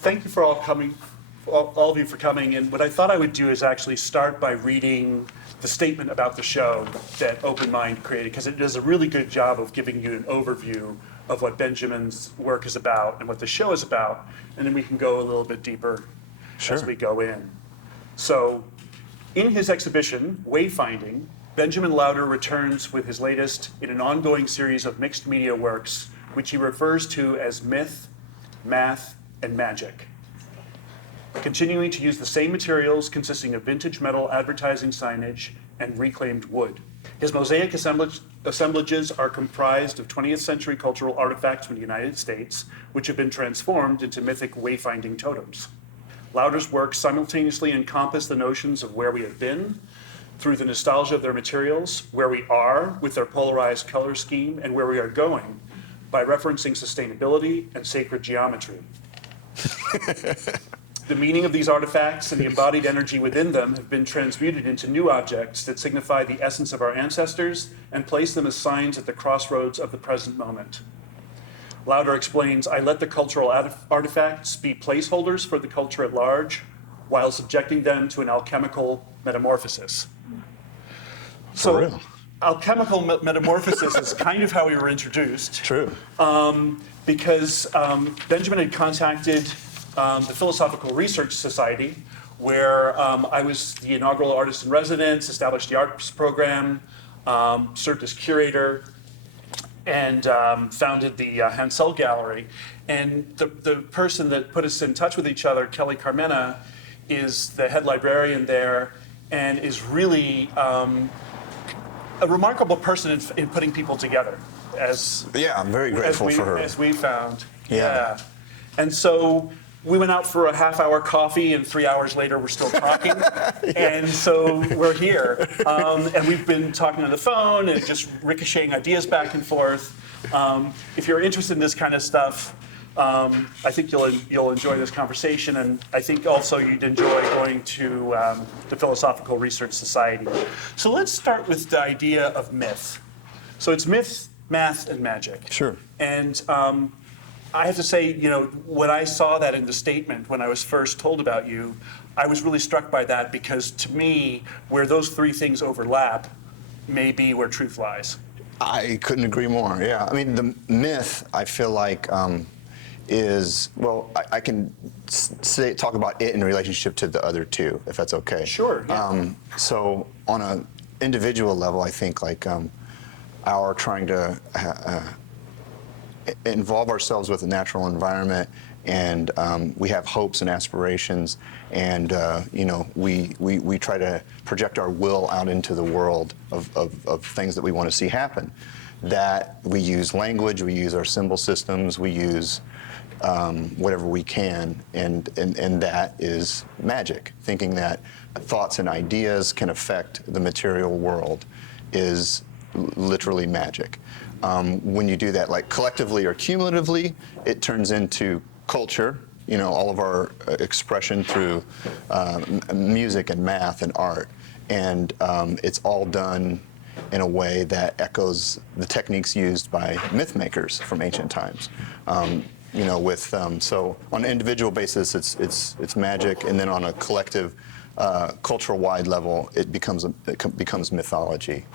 thank you for all of you for coming. And what I thought I would do is actually start by reading the statement about the show that Open Mind created, because it does a really good job of giving you an overview of what Benjamin's work is about and what the show is about, and then we can go a little bit deeper as we go in. So, in his exhibition, Wayfinding, Benjamin Lowder returns with his latest in an ongoing series of mixed media works, which he refers to as myth, math, and magic. Continuing to use the same materials consisting of vintage metal advertising signage and reclaimed wood. His mosaic assemblages are comprised of 20th century cultural artifacts from the United States, which have been transformed into mythic wayfinding totems. Lowder's works simultaneously encompass the notions of where we have been, through the nostalgia of their materials, where we are with their polarized color scheme, and where we are going by referencing sustainability and sacred geometry. The meaning of these artifacts and the embodied energy within them have been transmuted into new objects that signify the essence of our ancestors and place them as signs at the crossroads of the present moment. Lowder explains, I let the cultural artifacts be placeholders for the culture at large while subjecting them to an alchemical metamorphosis. So, alchemical metamorphosis is kind of how we were introduced. True. Because Benjamin had contacted the Philosophical Research Society, where I was the inaugural artist in residence, established the arts program, served as curator, and founded the Hansel Gallery. And the person that put us in touch with each other, Kelly Carmena, is the head librarian there and is really a remarkable person in putting people together. I'm very grateful for her. As we found. Yeah. And so we went out for a half-hour coffee, and 3 hours later, we're still talking. And so we're here. And we've been talking on the phone and just ricocheting ideas back and forth. If you're interested in this kind of stuff, I think you'll enjoy this conversation, and I think also you'd enjoy going to the Philosophical Research Society. So let's start with the idea of myth. So it's myth, math, and magic. Sure. And I have to say, when I saw that in the statement, when I was first told about you, I was really struck by that, because to me, where those three things overlap may be where truth lies. I couldn't agree more, yeah. I mean, the myth, I feel like, I can talk about it in relationship to the other two, if that's okay. Sure, yeah. So on an individual level, I think our trying to involve ourselves with the natural environment, and we have hopes and aspirations, and we try to project our will out into the world of things that we want to see happen. That we use language, we use our symbol systems, we use whatever we can, and that is magic. Thinking that thoughts and ideas can affect the material world is literally magic. When you do that, collectively or cumulatively, it turns into culture. All of our expression through music and math and art, and it's all done in a way that echoes the techniques used by myth makers from ancient times. So on an individual basis, it's magic, and then on a collective, cultural-wide level, it becomes mythology,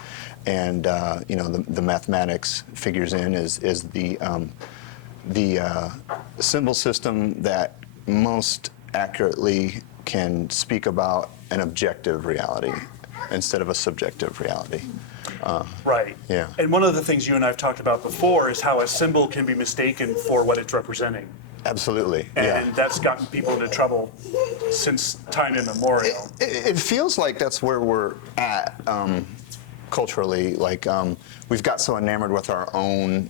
and the mathematics figures in is the symbol system that most accurately can speak about an objective reality instead of a subjective reality. Right. Yeah. And one of the things you and I have talked about before is how a symbol can be mistaken for what it's representing. Absolutely. And that's gotten people into trouble since time immemorial. It feels like that's where we're at culturally. We've got so enamored with our own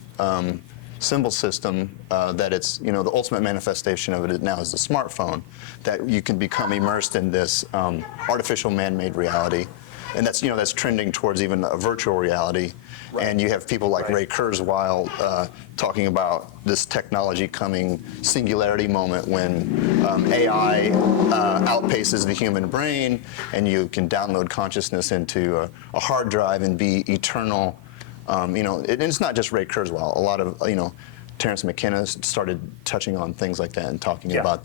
symbol system that it's, the ultimate manifestation of it now is the smartphone, that you can become immersed in this artificial man-made reality. And that's trending towards even a virtual reality. Right. And you have people like Ray Kurzweil talking about this technology coming singularity moment when AI outpaces the human brain, and you can download consciousness into a hard drive and be eternal. And it's not just Ray Kurzweil. A lot of Terence McKenna started touching on things like that and talking Yeah. about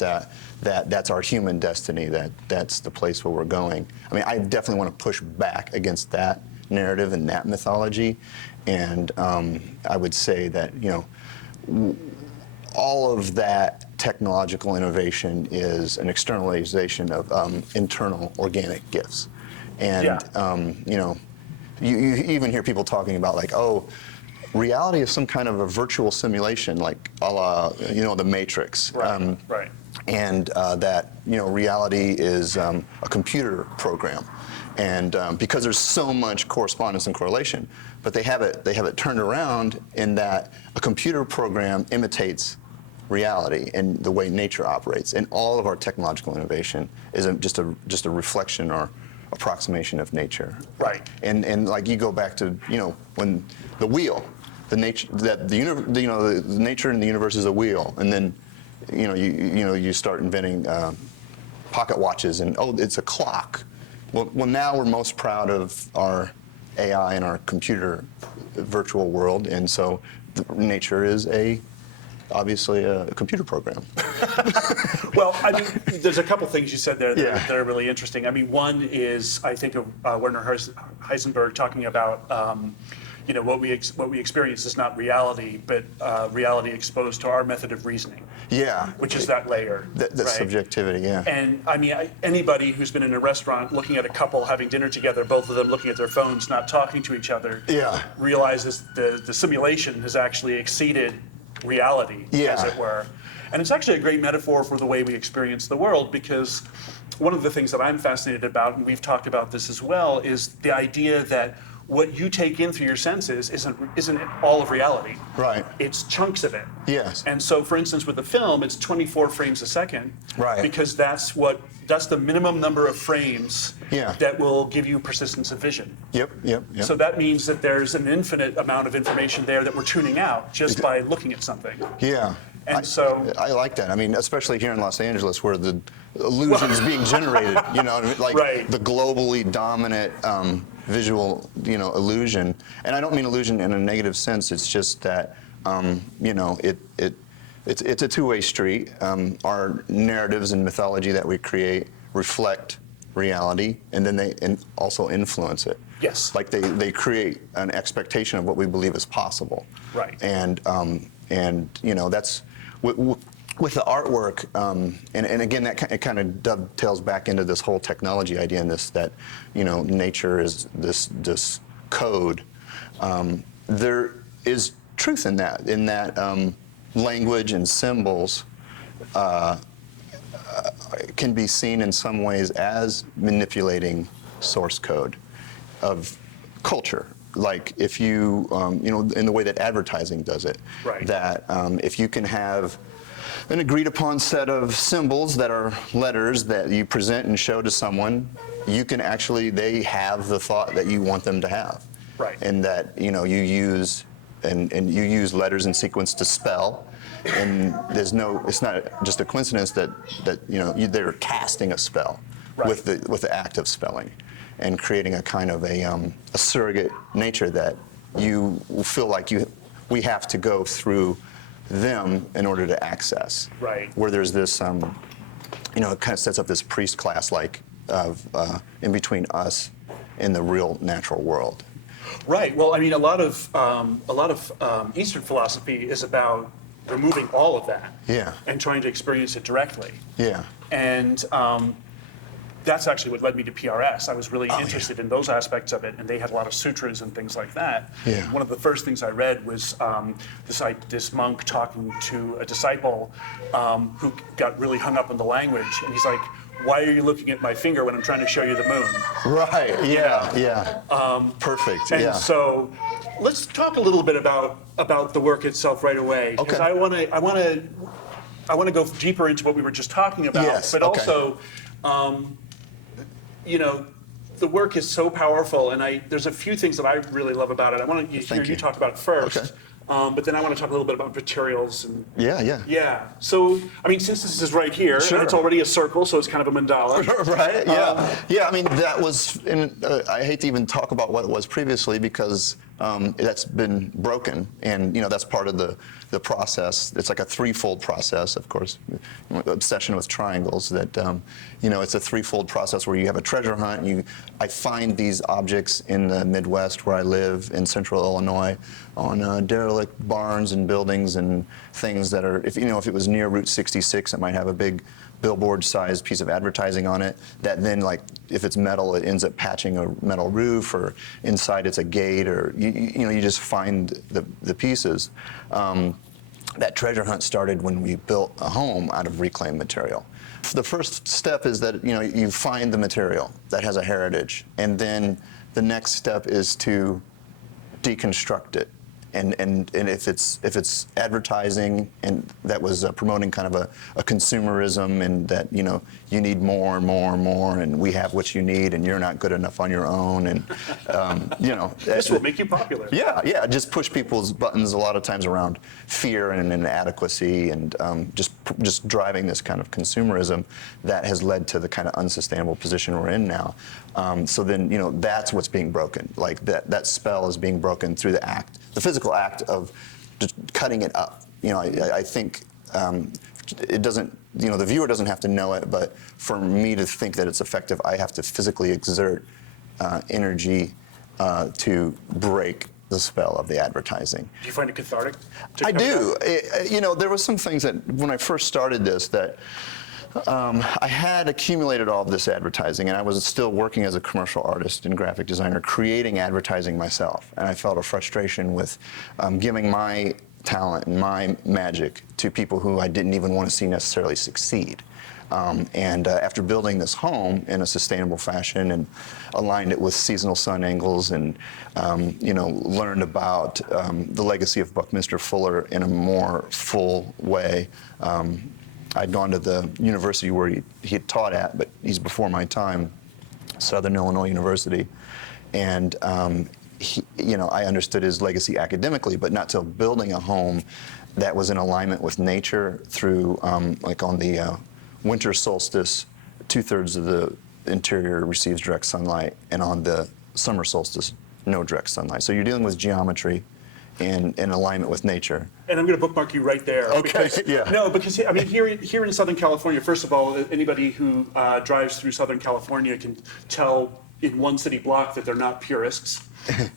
that's our human destiny, that's the place where we're going. I mean, I definitely want to push back against that narrative and that mythology, and I would say that, all of that technological innovation is an externalization of internal organic gifts. And, Yeah. you even hear people talking about like, oh, reality is some kind of a virtual simulation, like a la, the Matrix. Right. Right. And that, reality is a computer program. And because there's so much correspondence and correlation, but they have it turned around in that a computer program imitates reality and the way nature operates, and all of our technological innovation is just a reflection or approximation of nature. Right. And like you go back to when the wheel, the nature that the nature in the universe is a wheel, and then you start inventing pocket watches, and it's a clock. Well, now we're most proud of our AI and our computer virtual world, and so nature is obviously a computer program. Well, I mean, there's a couple things you said there that are really interesting. I mean, one is I think of Werner Heisenberg talking about what we experience is not reality, but reality exposed to our method of reasoning. Yeah. Which is that layer. That right? subjectivity, yeah. And I mean, anybody who's been in a restaurant looking at a couple having dinner together, both of them looking at their phones, not talking to each other, realizes the simulation has actually exceeded reality, as it were. And it's actually a great metaphor for the way we experience the world, because one of the things that I'm fascinated about, and we've talked about this as well, is the idea that what you take in through your senses isn't all of reality. Right. It's chunks of it. Yes. And so, for instance, with the film, it's 24 frames a second. Right. Because that's the minimum number of frames that will give you persistence of vision. Yep. So that means that there's an infinite amount of information there that we're tuning out just by looking at something. Yeah. And I like that. I mean, especially here in Los Angeles, where the illusion is being generated, like the globally dominant visual, illusion. And I don't mean illusion in a negative sense. It's just that, it's a two-way street. Our narratives and mythology that we create reflect reality, and then they also influence it. Yes. Like they create an expectation of what we believe is possible. Right. And that's with the artwork, and again, it kind of dovetails back into this whole technology idea, and that nature is this code. There is truth in that language and symbols can be seen in some ways as manipulating source code of culture. Like if you, in the way that advertising does it, that if you can have an agreed upon set of symbols that are letters that you present and show to someone, they have the thought that you want them to have. Right. And that, you use letters in sequence to spell, and it's not just a coincidence that they're casting a spell with the act of spelling, and creating a kind of a surrogate nature that you feel like we have to go through them in order to access. Right. Where there's this, it kind of sets up this priest class of in between us and the real natural world. Right. Well, I mean, a lot of Eastern philosophy is about removing all of that. Yeah. And trying to experience it directly. Yeah. And that's actually what led me to PRS. I was really interested in those aspects of it, and they had a lot of sutras and things like that. Yeah. One of the first things I read was this monk talking to a disciple who got really hung up on the language, and he's like, "Why are you looking at my finger when I'm trying to show you the moon?" Right. Yeah. Perfect. And so, let's talk a little bit about the work itself right away, because I want to go deeper into what we were just talking about, but also. The work is so powerful, and there's a few things that I really love about it. I want to hear you talk about it first, but then I want to talk a little bit about materials. And Yeah. So, I mean, since this is right here, and it's already a circle, so it's kind of a mandala. Right, yeah. I mean, that was, I hate to even talk about what it was previously, because that's been broken, and that's part of the process. It's like a threefold process, of course. Obsession with triangles. That it's a threefold process where you have a treasure hunt. I find these objects in the Midwest where I live in Central Illinois, on derelict barns and buildings and things that are, if it was near Route 66, it might have a big billboard-sized piece of advertising on it that then, like, if it's metal, it ends up patching a metal roof, or inside it's a gate, or you just find the pieces. That treasure hunt started when we built a home out of reclaimed material. The first step is that you find the material that has a heritage, and then the next step is to deconstruct it. And if it's advertising and that was promoting kind of a consumerism, and that you need more and more and more, and we have what you need, and you're not good enough on your own, and this will make you popular. Yeah, just push people's buttons a lot of times around fear and inadequacy, and just driving this kind of consumerism that has led to the kind of unsustainable position we're in now. So then that's what's being broken. Like that spell is being broken through the physical act of just cutting it up. I think it doesn't, the viewer doesn't have to know it, but for me to think that it's effective, I have to physically exert energy to break the spell of the advertising. Do you find it cathartic? I do. There was some things that when I first started this that I had accumulated all of this advertising, and I was still working as a commercial artist and graphic designer, creating advertising myself. And I felt a frustration with giving my talent and my magic to people who I didn't even want to see necessarily succeed. After building this home in a sustainable fashion and aligned it with seasonal sun angles, and learned about the legacy of Buckminster Fuller in a more full way. I'd gone to the university where he had taught at, but he's before my time, Southern Illinois University, and I understood his legacy academically, but not till building a home that was in alignment with nature through, like on the winter solstice, 2/3 of the interior receives direct sunlight, and on the summer solstice, no direct sunlight. So you're dealing with geometry in alignment with nature. And I'm going to bookmark you right there. Okay, yeah. No, because I mean, here in Southern California, first of all, anybody who drives through Southern California can tell in one city block that they're not purists.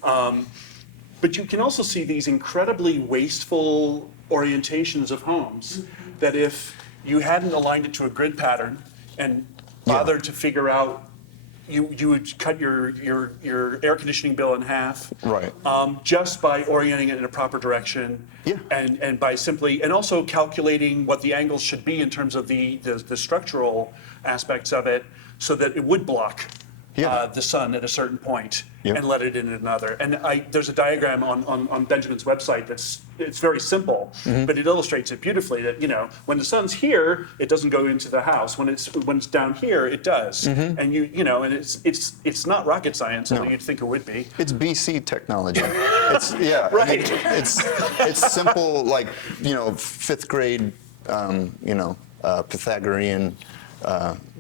But you can also see these incredibly wasteful orientations of homes that if you hadn't aligned it to a grid pattern and bothered to figure out, you would cut your air conditioning bill in half, right? Just by orienting it in a proper direction, and by simply, and also calculating what the angles should be in terms of the structural aspects of it, so that it would block the sun at a certain point and let it in at another. And there's a diagram on Benjamin's website it's very simple, but it illustrates it beautifully. That when the sun's here, it doesn't go into the house. When it's down here, it does. And and it's not rocket science, although you'd think it would be. It's BC technology. It's right. It's simple, like fifth grade, Pythagorean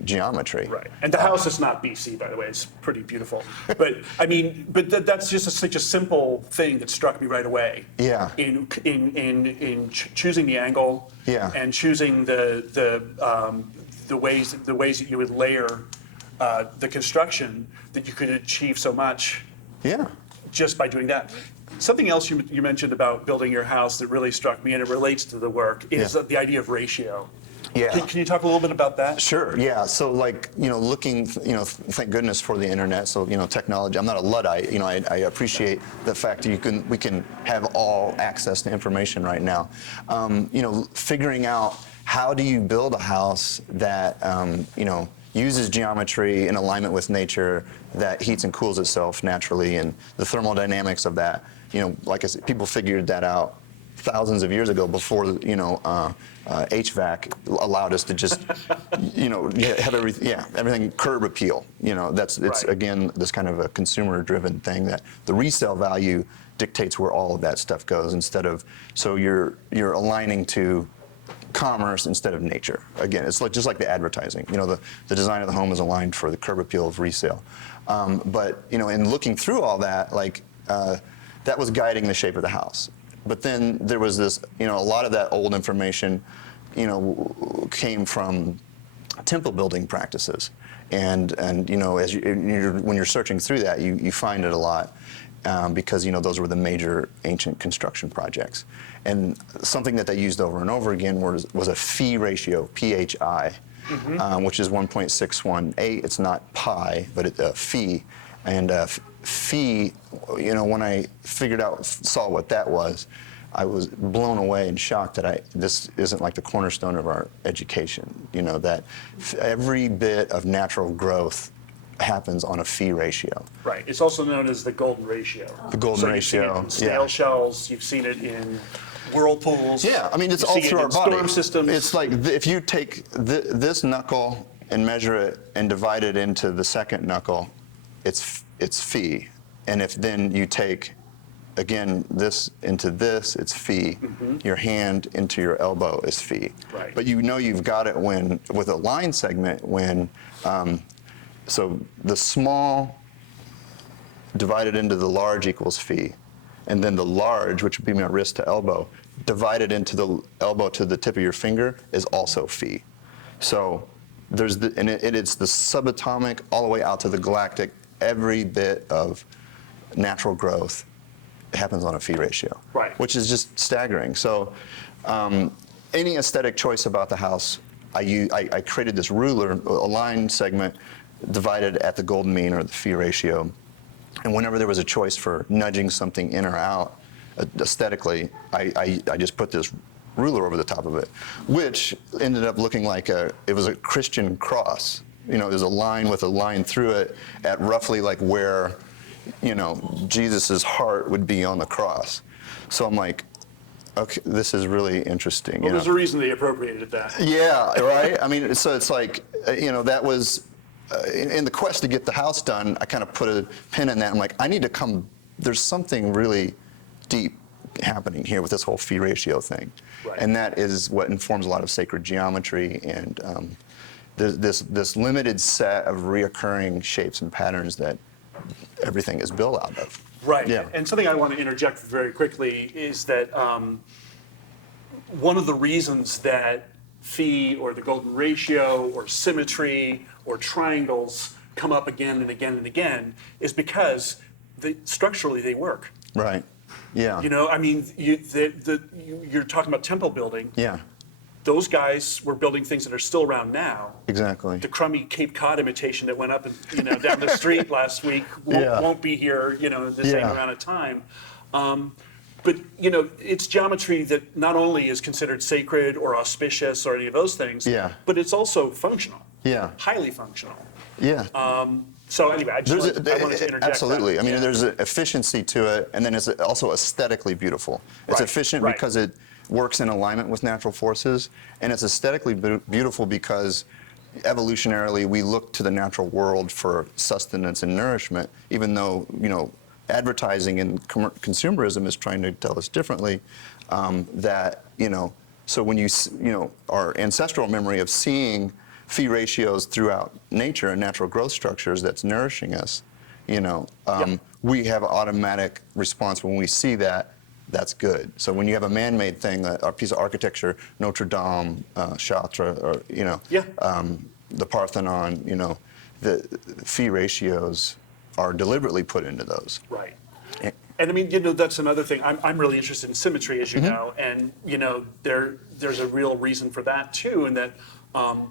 geometry. Right, and the house is not BC, by the way. It's pretty beautiful. But I mean, that's just such a simple thing that struck me right away. Yeah. In choosing the angle. Yeah. And choosing the ways that you would layer the construction, that you could achieve so much. Yeah. Just by doing that. Something else you mentioned about building your house that really struck me, and it relates to the work, is the idea of ratio. Yeah. Can you talk a little bit about that? Sure. Yeah. So looking, thank goodness for the internet. So technology. I'm not a Luddite. I appreciate the fact that we can have all access to information right now. Figuring out how do you build a house that uses geometry in alignment with nature, that heats and cools itself naturally, and the thermodynamics of that. Like I said, people figured that out thousands of years ago, before HVAC allowed us to just have everything curb appeal. It's right. Again this kind of a consumer-driven thing, that the resale value dictates where all of that stuff goes, instead of, so you're aligning to commerce instead of nature. Again, it's just like the advertising. The design of the home is aligned for the curb appeal of resale. But in looking through all that, that was guiding the shape of the house. But then there was this, a lot of that old information, came from temple building practices. And as when you're searching through that, you find it a lot because, those were the major ancient construction projects. And something that they used over and over again was a phi ratio, PHI, which is 1.618. It's not pi, but it's phi. And phi, when I saw what that was, I was blown away and shocked that this isn't like the cornerstone of our education. That every bit of natural growth happens on a phi ratio. Right. It's also known as the golden ratio. The golden ratio. You've seen it in snail shells. You've seen it in whirlpools. Yeah, I mean, it's all through our body. Storm systems. It's like if you take this knuckle and measure it and divide it into the second knuckle, it's phi. And if then you take, again, this into this, it's phi. Your hand into your elbow is phi. Right. But you've got it with a line segment so the small divided into the large equals phi. And then the large, which would be my wrist to elbow, divided into the elbow to the tip of your finger is also phi. So it's the subatomic all the way out to the galactic. Every bit of natural growth happens on a phi ratio, right? Which is just staggering. So any aesthetic choice about the house, I created this ruler, a line segment divided at the golden mean or the phi ratio. And whenever there was a choice for nudging something in or out aesthetically, I just put this ruler over the top of it, which ended up looking like it was a Christian cross. There's a line with a line through it at roughly like where, Jesus's heart would be on the cross. So I'm like, okay, this is really interesting. Well, there's a reason they appropriated that. Yeah, right? I mean, so it's like, that was, in the quest to get the house done, I kind of put a pin in that. I'm like, there's something really deep happening here with this whole phi ratio thing. Right. And that is what informs a lot of sacred geometry and this limited set of reoccurring shapes and patterns that everything is built out of. Right. Yeah. And something I want to interject very quickly is that one of the reasons that phi or the golden ratio or symmetry or triangles come up again and again and again is because structurally they work. Right. Yeah. I mean, you're talking about temple building. Yeah. Those guys were building things that are still around now. Exactly. The crummy Cape Cod imitation that went up down the street last week won't be here in the same amount of time. But it's geometry that not only is considered sacred or auspicious or any of those things, but it's also functional. Yeah. Highly functional. Yeah. So anyway, I wanted to interject. Absolutely. That. I mean, there's an efficiency to it, and then it's also aesthetically beautiful. It's efficient because it works in alignment with natural forces, and it's aesthetically beautiful because evolutionarily we look to the natural world for sustenance and nourishment, even though advertising and consumerism is trying to tell us differently. So when our ancestral memory of seeing phi ratios throughout nature and natural growth structures that's nourishing us, we have an automatic response when we see that. That's good. So when you have a man-made thing, a piece of architecture, Notre Dame, Chartres, or the Parthenon, the phi ratios are deliberately put into those. Right. And I mean, that's another thing. I'm really interested in symmetry, as you know, and there's a real reason for that too, in that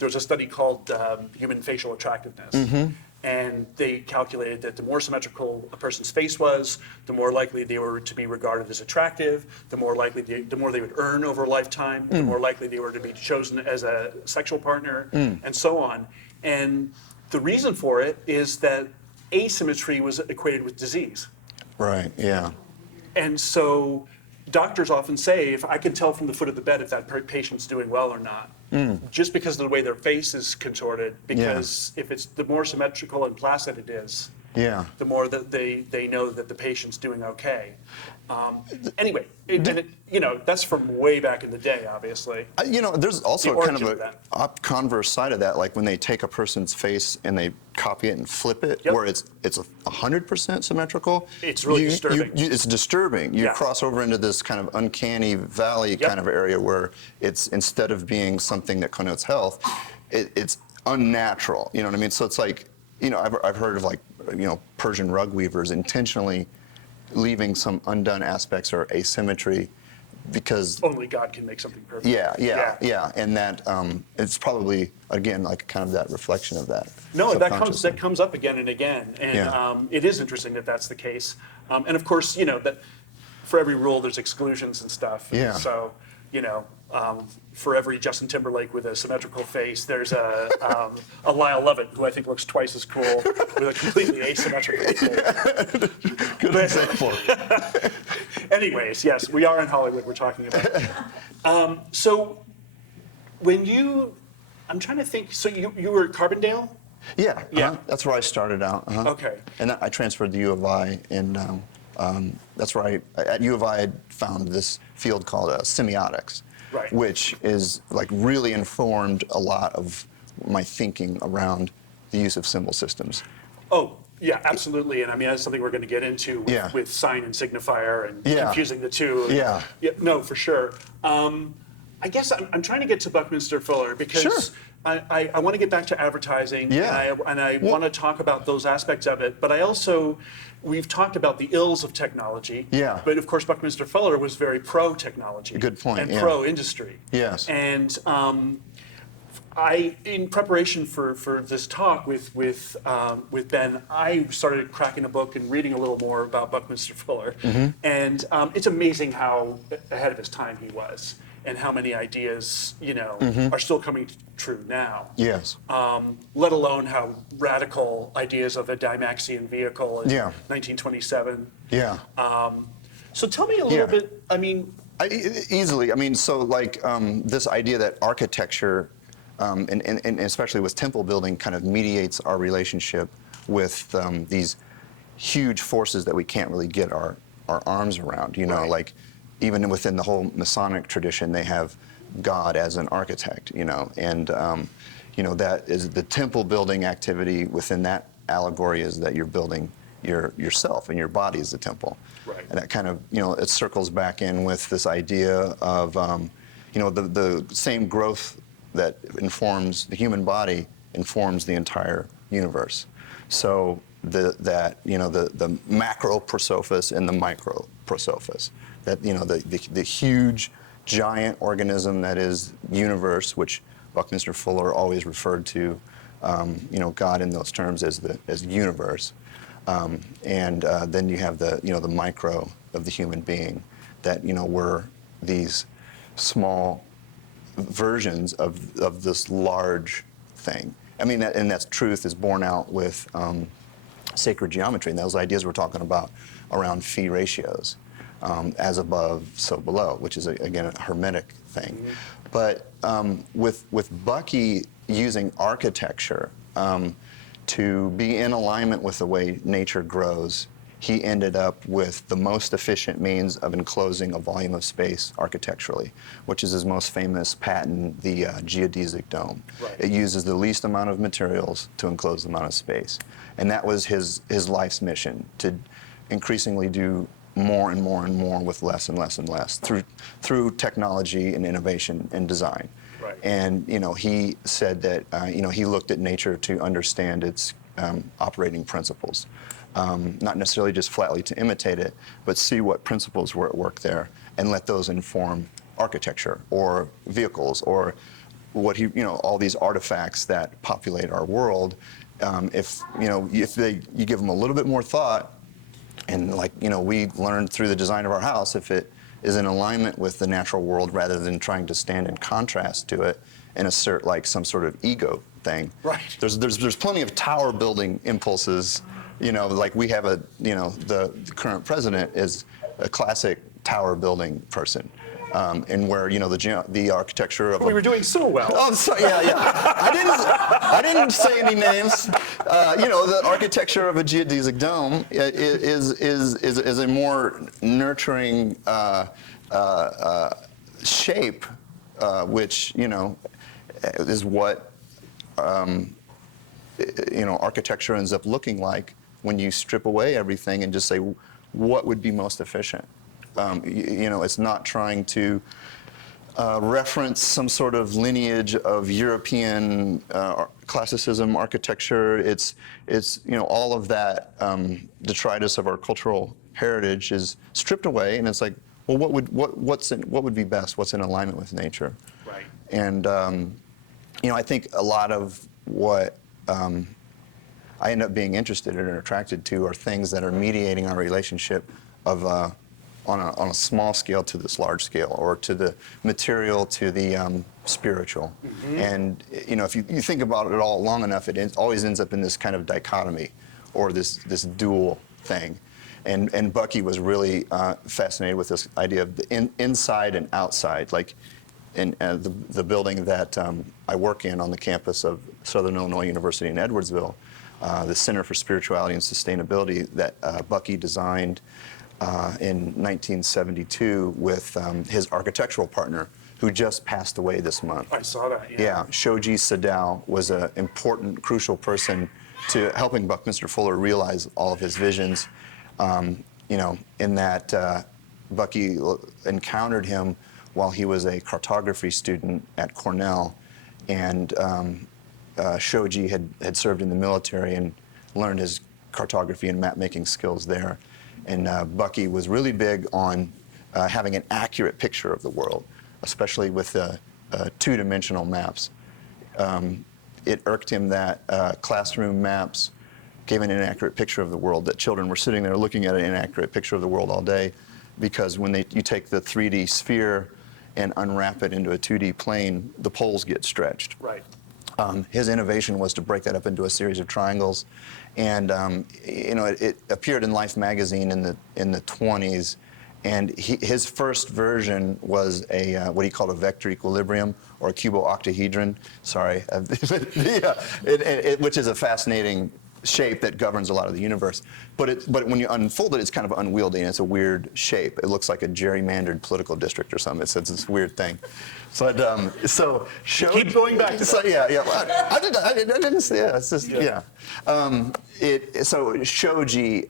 there's a study called human facial attractiveness. And they calculated that the more symmetrical a person's face was, the more likely they were to be regarded as attractive, the more they would earn over a lifetime, the more likely they were to be chosen as a sexual partner, and so on. And the reason for it is that asymmetry was equated with disease. Right, yeah. And so doctors often say, if I can tell from the foot of the bed if that patient's doing well or not, just because of the way their face is contorted, because if it's the more symmetrical and placid it is, the more that they know that the patient's doing okay. Anyway, that's from way back in the day, obviously. There's also The kind of origin of a that. converse side of that, like when they take a person's face and they copy it and flip it, Yep. where it's 100% symmetrical. It's really disturbing. It's disturbing. You Yeah. cross over into this kind of uncanny valley Yep. kind of area where it's, instead of being something that connotes health, it's unnatural. You know what I mean? So it's like, I've heard of like, Persian rug weavers intentionally leaving some undone aspects or asymmetry because Only God can make something perfect. yeah, and that it's probably again like kind of that reflection of that. No, subconsciously. that comes up again and again, and Yeah. it is interesting that that's the case. And of course, that for every rule there's exclusions and stuff. Yeah. So, for every Justin Timberlake with a symmetrical face, there's a Lyle Lovett who I think looks twice as cool with a completely asymmetrical face. Good example. Anyways, yes, we are in Hollywood. We're talking about. So, I'm trying to think. So you were at Carbondale? Yeah, Yeah. that's where I started out. Okay. And I transferred to U of I, and that's where at U of I found this field called semiotics, Right. which is like really informed a lot of my thinking around the use of symbol systems. Oh, yeah, absolutely. And I mean, that's something we're going to get into with, Yeah. with sign and signifier and Yeah. confusing the two. Yeah. No, for sure. I guess I'm trying to get to Buckminster Fuller because Sure. I want to get back to advertising, Yeah. and I want to talk about those aspects of it. But we've talked about the ills of technology. Yeah. But of course, Buckminster Fuller was very pro-technology. Good point, And yeah. pro-industry. Yes. And in preparation for this talk with Ben, I started cracking a book and reading a little more about Buckminster Fuller, and it's amazing how ahead of his time he was, and how many ideas are still coming true now. Yes. Let alone how radical ideas of a Dymaxion vehicle in Yeah. 1927. Yeah. So tell me a little Yeah. bit. I mean, Easily. I mean, so like this idea that architecture, and especially with temple building, kind of mediates our relationship with these huge forces that we can't really get our arms around. Right. Like even within the whole Masonic tradition, they have God as an architect. And that is the temple building activity within that allegory is that you're building yourself and your body is the temple. Right. And that kind of, it circles back in with this idea of, the same growth that informs the human body informs the entire universe. So the macro prosophis and the micro prosophis, that the huge giant organism that is universe, which Buckminster Fuller always referred to, God in those terms as universe. And then you have the micro of the human being, that we're these small versions of this large thing. I mean, that truth is borne out with sacred geometry and those ideas we're talking about around phi ratios, as above, so below, which is again a Hermetic thing. But with Bucky using architecture to be in alignment with the way nature grows, he ended up with the most efficient means of enclosing a volume of space architecturally, which is his most famous patent, the geodesic dome. Right. It uses the least amount of materials to enclose the amount of space. And that was his life's mission, to increasingly do more and more and more with less and less and less through technology and innovation and design. Right. And he said that he looked at nature to understand its operating principles, not necessarily just flatly to imitate it, but see what principles were at work there and let those inform architecture or vehicles or what all these artifacts that populate our world. If you give them a little bit more thought, and we learned through the design of our house, if it is in alignment with the natural world rather than trying to stand in contrast to it and assert like some sort of ego thing. Right. There's plenty of tower building impulses, like we have the current president is a classic tower building person. And where the architecture of we were doing so well. Oh, sorry, yeah. I didn't say any names. the architecture of a geodesic dome is a more nurturing shape, which is what architecture ends up looking like when you strip away everything and just say what would be most efficient. It's not trying to reference some sort of lineage of European classicism architecture. It's all of that detritus of our cultural heritage is stripped away, and it's like, well, what would be best? What's in alignment with nature? Right. And I think a lot of what I end up being interested in or attracted to are things that are mediating our relationship of on a small scale to this large scale, or to the material to the spiritual. Mm-hmm. And if you think about it all long enough, it always ends up in this kind of dichotomy, or this dual thing. And Bucky was really fascinated with this idea of the inside and outside, like in the building that I work in on the campus of Southern Illinois University in Edwardsville, the Center for Spirituality and Sustainability that Bucky designed in 1972 with his architectural partner, who just passed away this month. I saw that, yeah. Yeah, Shoji Sadao was an important, crucial person to helping Buckminster Fuller realize all of his visions. In that Bucky encountered him while he was a cartography student at Cornell, and Shoji had served in the military and learned his cartography and map-making skills there. And Bucky was really big on having an accurate picture of the world, especially with two-dimensional maps. It irked him that classroom maps gave an inaccurate picture of the world, that children were sitting there looking at an inaccurate picture of the world all day, because when you take the 3D sphere and unwrap it into a 2D plane, the poles get stretched. Right. His innovation was to break that up into a series of triangles, and it appeared in Life magazine in the 20s, and his first version was what he called a vector equilibrium, or a cubo-octahedron. Sorry, which is a fascinating shape that governs a lot of the universe. But when you unfold it, it's kind of unwieldy, and it's a weird shape. It looks like a gerrymandered political district or something. It's this weird thing. So Shoji, keep going back to that. Yeah. Well, I didn't say it. It's just, yeah. So Shoji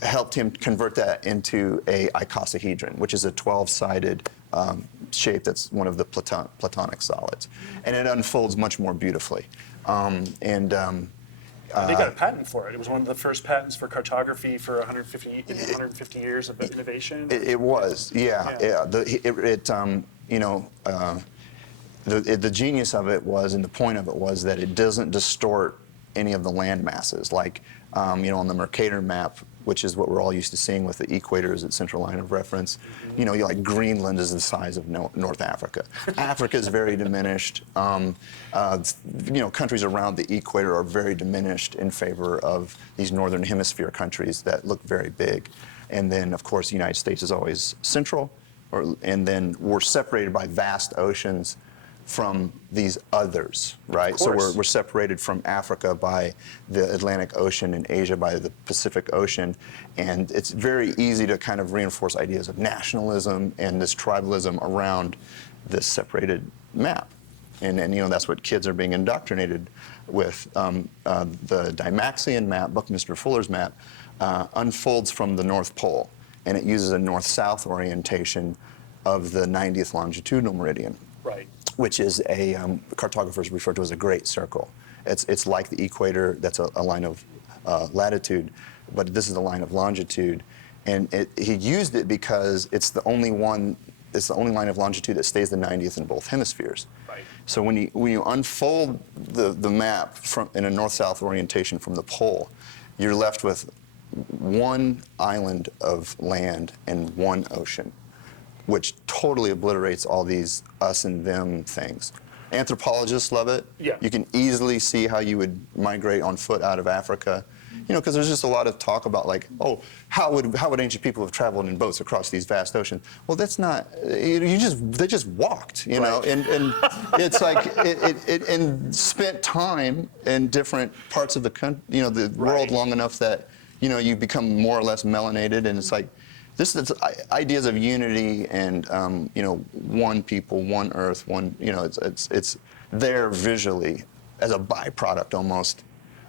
helped him convert that into a icosahedron, which is a 12-sided shape that's one of the Platonic solids. And it unfolds much more beautifully. They got a patent for it. It was one of the first patents for cartography for 150 years of innovation. It was, yeah. The genius of it was, and the point of it was, that it doesn't distort any of the land masses. Like, on the Mercator map, which is what we're all used to seeing with the equator as its central line of reference, like Greenland is the size of North Africa. Africa is very diminished. Countries around the equator are very diminished in favor of these northern hemisphere countries that look very big. And then, of course, the United States is always central, and then we're separated by vast oceans from these others, right? So we're separated from Africa by the Atlantic Ocean and Asia by the Pacific Ocean. And it's very easy to kind of reinforce ideas of nationalism and this tribalism around this separated map. And that's what kids are being indoctrinated with. The Dymaxion map, Buckminster Fuller's map, unfolds from the North Pole, and it uses a north-south orientation of the 90th longitudinal meridian. Right. Which is cartographers refer to as a great circle. It's like the equator, that's a line of latitude, but this is a line of longitude. And he used it because it's the only line of longitude that stays the 90th in both hemispheres. Right. So when you unfold the map in a north-south orientation from the pole, you're left with one island of land and one ocean, which totally obliterates all these us and them things. Anthropologists love it. Yeah. You can easily see how you would migrate on foot out of Africa. because there's just a lot of talk about like, oh, how would ancient people have traveled in boats across these vast oceans? Well, that's not. They just walked, Right. and it's like and spent time in different parts of the the world Right. long enough that you become more or less melanated, and it's like. This is ideas of unity and one people, one earth, one it's there visually as a byproduct almost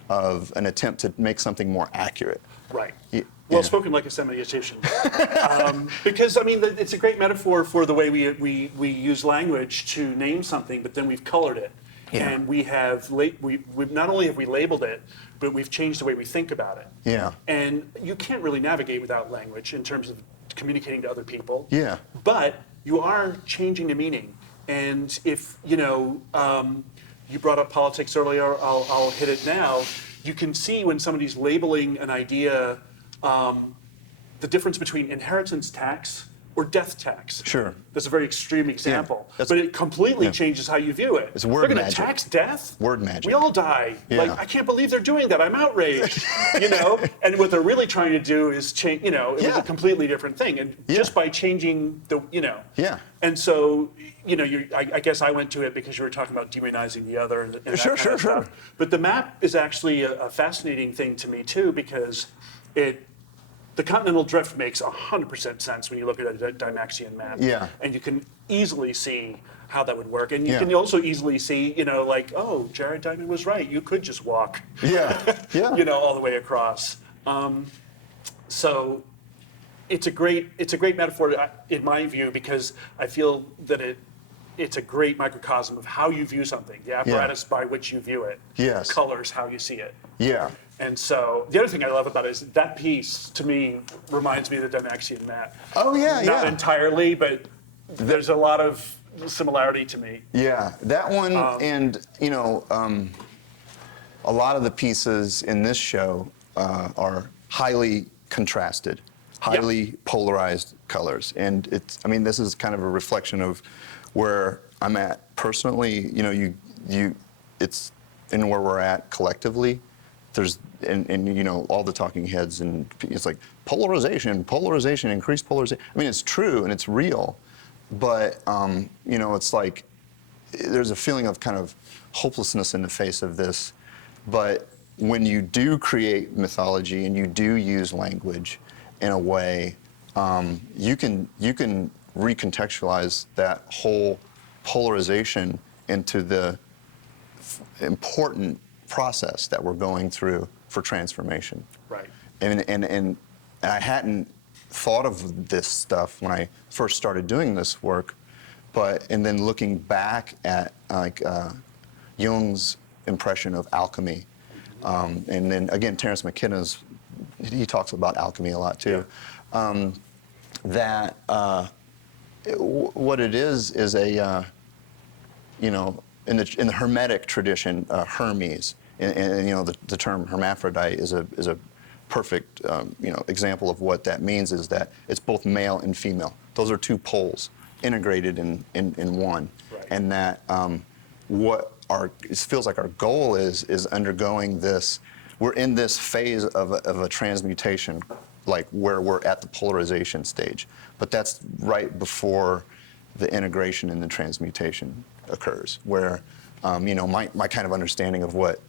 of an attempt to make something more accurate. Right. Yeah. Well spoken like a semiotician. Because I mean, it's a great metaphor for the way we use language to name something, but then we've colored it, Yeah. and we have we've not only have we labeled it, but we've changed the way we think about it. Yeah. And you can't really navigate without language in terms of communicating to other people. Yeah. But you are changing the meaning, and if you brought up politics earlier, I'll hit it now. You can see when somebody's labeling an idea, the difference between inheritance tax or death tax. Sure. That's a very extreme example, That's- but it completely yeah. changes how you view it. It's word They're going to magic. tax death? Word magic. We all die. Yeah. Like, I can't believe they're doing that. I'm outraged. And what they're really trying to do is change. It was Yeah. a completely different thing, and Yeah. just by changing the. Yeah. And so, I guess I went to it because you were talking about demonizing the other and that Sure, kind of sure. stuff. But the map is actually a fascinating thing to me too, because the continental drift makes 100% sense when you look at a Dymaxion map. Yeah. And you can easily see how that would work. And you Yeah. can also easily see, oh, Jared Diamond was right. You could just walk, Yeah. Yeah. all the way across. So it's a great metaphor in my view, because I feel that it's a great microcosm of how you view something. The apparatus by which you view it Yes. colors how you see it. Yeah. And so the other thing I love about it is that piece, to me, reminds me of the Dymaxion map. Oh, yeah, Not yeah. entirely, but there's a lot of similarity to me. Yeah, that one, and a lot of the pieces in this show are highly contrasted, highly polarized colors, and this is kind of a reflection of where I'm at personally. It's in where we're at collectively. There's all the talking heads, and it's like polarization, increased polarization. I mean, it's true and it's real, but it's like there's a feeling of kind of hopelessness in the face of this. But when you do create mythology and you do use language in a way, you can recontextualize that whole polarization into the important process that we're going through for transformation. Right. And I hadn't thought of this stuff when I first started doing this work, and then looking back at Jung's impression of alchemy, and then again Terence McKenna's, he talks about alchemy a lot too. What it is a in the Hermetic tradition, Hermes, and the term hermaphrodite is a perfect example of what that means. Is that it's both male and female. Those are two poles integrated in one, Right. and that it feels like our goal is undergoing this. We're in this phase of a transmutation, like where we're at the polarization stage, but that's right before the integration and the transmutation occurs, where my kind of understanding of what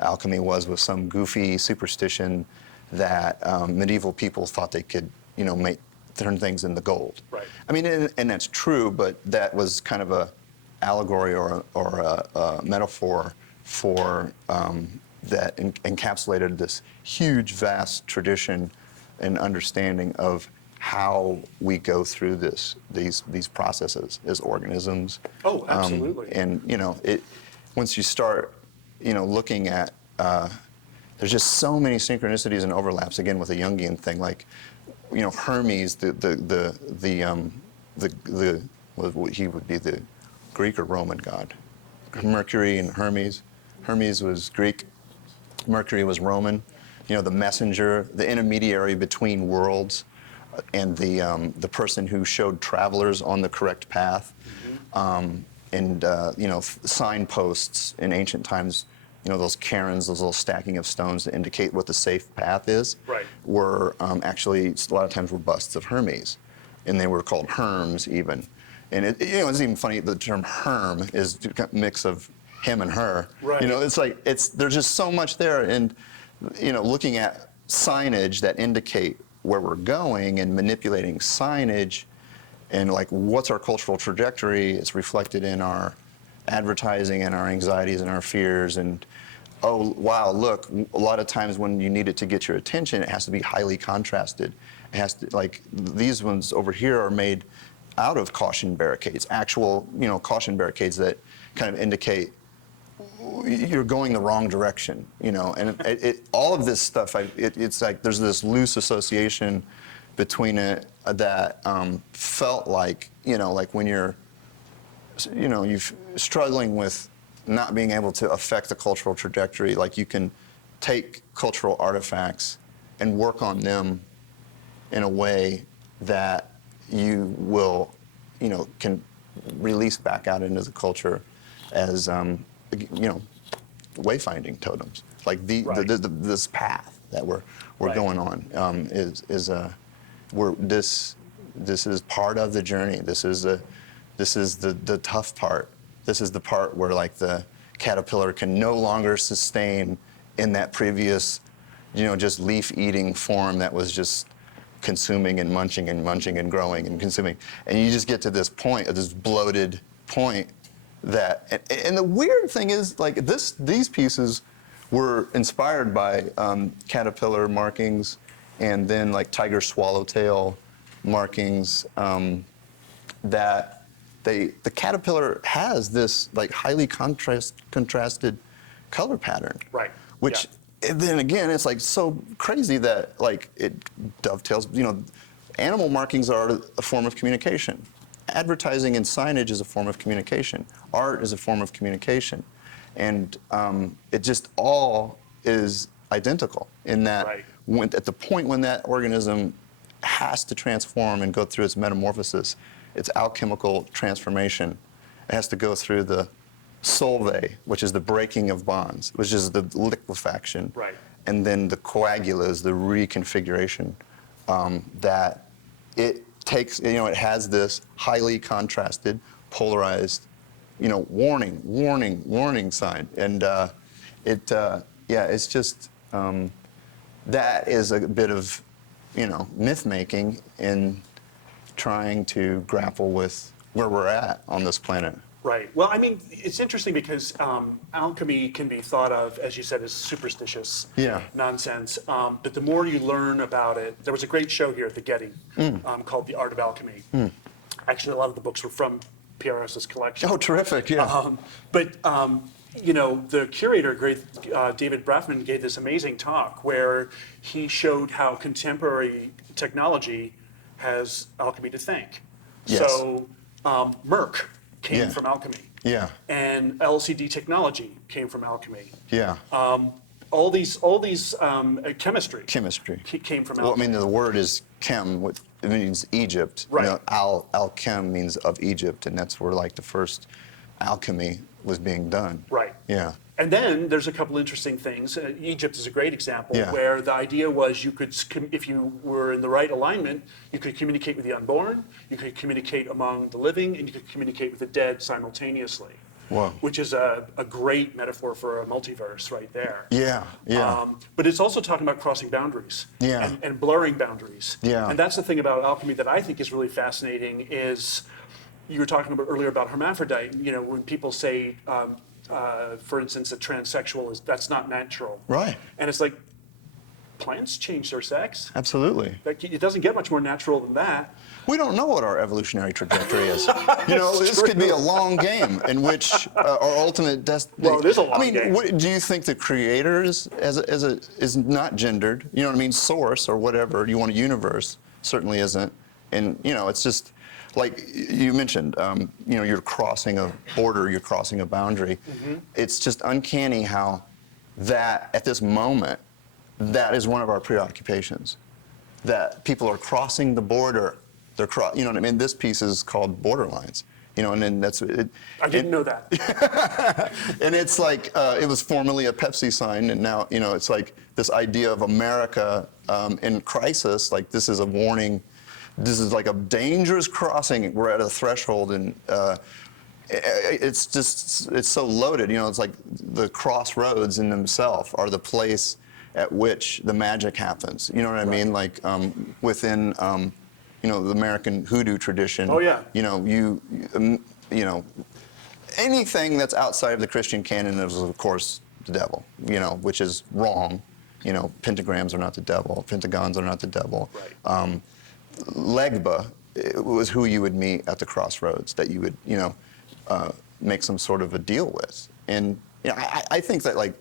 alchemy was some goofy superstition that medieval people thought they could turn things into gold. Right. I mean, and that's true, but that was kind of a allegory or a metaphor for that encapsulated this huge, vast tradition and understanding of how we go through these processes as organisms. Oh, absolutely. And once you start, looking at, there's just so many synchronicities and overlaps again with the Jungian thing, like, Hermes, what he would be the Greek or Roman god. Mercury and Hermes. Hermes was Greek. Mercury was Roman. The messenger, the intermediary between worlds, and the person who showed travelers on the correct path. And signposts in ancient times those cairns, those little stacking of stones to indicate what the safe path is, Right. were actually a lot of times were busts of Hermes, and they were called herms even. And it's even funny. The term herm is a mix of him and her. Right. It's like there's just so much there, and looking at signage that indicate where we're going and manipulating signage, and like what's our cultural trajectory. It's reflected in our advertising and our anxieties and our fears. And oh wow, look, a lot of times when you need it to get your attention, it has to be highly contrasted. It has to, like these ones over here are made out of caution barricades, actual caution barricades that kind of indicate you're going the wrong direction, and all of this stuff, it's like there's this loose association between it that felt like, like when you're struggling with not being able to affect the cultural trajectory, like you can take cultural artifacts and work on them in a way that you will, can release back out into the culture as, wayfinding totems. Like this path that we're Right. going on this is part of the journey. This is the tough part. This is the part where like the caterpillar can no longer sustain in that previous, just leaf-eating form that was just consuming and munching and growing and consuming. And you just get to this point, this bloated point that, and the weird thing is like these pieces were inspired by caterpillar markings and then like tiger swallowtail markings that the caterpillar has this like highly contrasted color pattern. Right. Which and then again, it's like so crazy that like it dovetails, animal markings are a form of communication. Advertising and signage is a form of communication. Art is a form of communication. And it just all is identical in that at the point when that organism has to transform and go through its metamorphosis, its alchemical transformation, it has to go through the solvae, which is the breaking of bonds, which is the liquefaction, and then the coagula is the reconfiguration that it takes, it has this highly contrasted, polarized, warning sign. And it's just, that is a bit of, myth making in trying to grapple with where we're at on this planet. Right. Well, I mean, it's interesting because alchemy can be thought of, as you said, as superstitious nonsense. But the more you learn about it, there was a great show here at the Getty called The Art of Alchemy. Actually, a lot of the books were from PRS's collection. Oh, terrific, yeah. The curator, David Braffman, gave this amazing talk where he showed how contemporary technology has alchemy to thank. Yes. So Merck came from alchemy. Yeah. And LCD technology came from alchemy. Yeah. All these chemistry. Chemistry. Came from alchemy. Well, I mean, the word is chem, it means Egypt. Right. Al-chem means of Egypt, and that's where like the first alchemy was being done. Right. Yeah. And then there's a couple interesting things. Egypt is a great example where the idea was you could, if you were in the right alignment, you could communicate with the unborn, you could communicate among the living, and you could communicate with the dead simultaneously. Wow. Which is a great metaphor for a multiverse right there. Yeah, yeah. But it's also talking about crossing boundaries and blurring boundaries. Yeah. And that's the thing about alchemy that I think is really fascinating is, you were talking about earlier about hermaphrodite, when people say, for instance, a transsexual that's not natural. Right. And it's like, plants change their sex. Absolutely. It doesn't get much more natural than that. We don't know what our evolutionary trajectory is. This could be a long game in which our ultimate destiny. Well, it is a long game. Do you think the creators is not gendered? You know what I mean? Source or whatever you want, a universe certainly isn't. And it's just like you mentioned. You're crossing a border. You're crossing a boundary. Mm-hmm. It's just uncanny how that at this moment, that is one of our preoccupations. That people are crossing the border. You know what I mean? This piece is called Borderlines. You know, and then that's it. I didn't know that. And it's like it was formerly a Pepsi sign, and now, you know, it's like this idea of America in crisis. Like, this is a warning. This is like a dangerous crossing. We're at a threshold, and it's so loaded. You know, it's like the crossroads in themselves are the place at which the magic happens. You know what I mean? Like within you know, the American hoodoo tradition. Oh yeah. You know, you know, anything that's outside of the Christian canon is, of course, the devil. You know, which is wrong. You know, pentagrams are not the devil. Pentagons are not the devil. Right. Legba was who you would meet at the crossroads that you would, you know, make some sort of a deal with. And you know, I think that, like,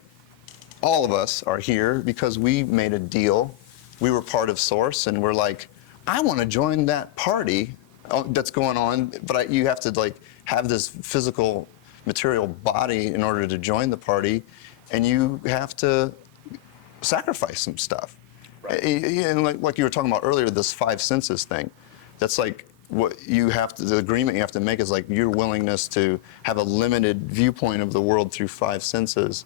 all of us are here because we made a deal. We were part of Source, and we're like, I want to join that party that's going on, but you have to, like, have this physical, material body in order to join the party, and you have to sacrifice some stuff. Right. And like you were talking about earlier, this 5 senses thing, that's like what you have to, the agreement you have to make is like your willingness to have a limited viewpoint of the world through 5 senses